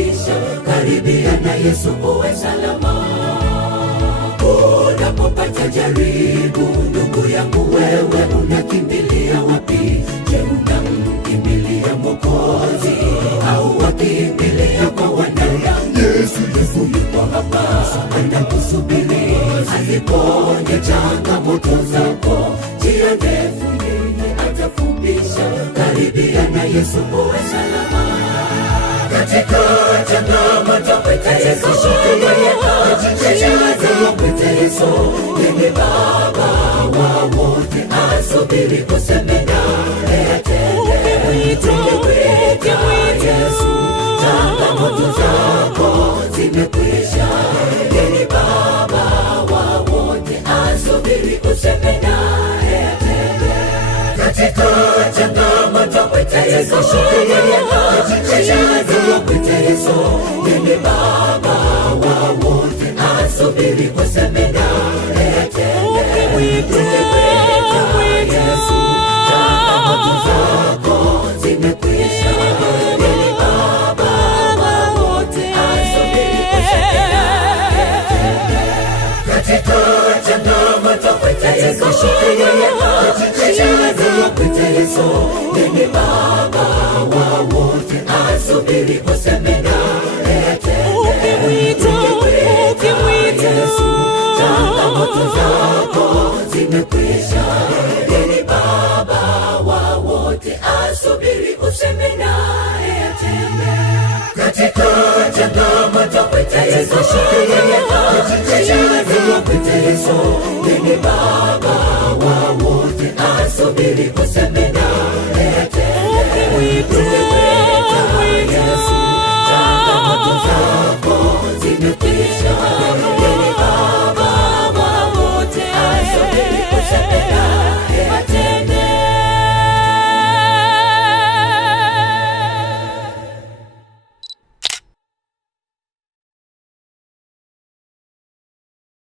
atafupisha. Karibia na Yesu uwe salama. Unapopata jaribu, ndugu yangu, wewe unakimbilia wapi? Je, unamkimbilia Mwokozi au wakimbilia kwa wanadamu? Yesu yuko hapa anakusubiri, aziponye changamoto zako. Njia ndefu yeye atafupisha. Karibia na Yesu uwe salama. Katika changamoto mwite Yesu, mwite Yesu, yeye Baba wa wote asubiri kuseme naye atende. Ukimwita Yesu, changamoto zako zimekwisha. Yeye Baba wa wote asubiri kuseme naye atende. Katika changamoto mwite Yesu, mwite Yesu, yeye Baba wa wote asubiri kuseme naye atende. Ukimwita Yesu, changamoto zako zimekwisha. Yeye Baba wa wote asubiri kuseme naye atende. Katika changamoto mwite Yesu, mwite Yesu, yeye Baba wa wote asubiri kuseme naye atende. Ukimwita Yesu, changamoto zako zimekwisha. Yeye Baba wa wote asubiri kuseme naye atende. Katika changamoto mwite Yesu, mwite Yesu, yeye Baba wa wote asubiri kuseme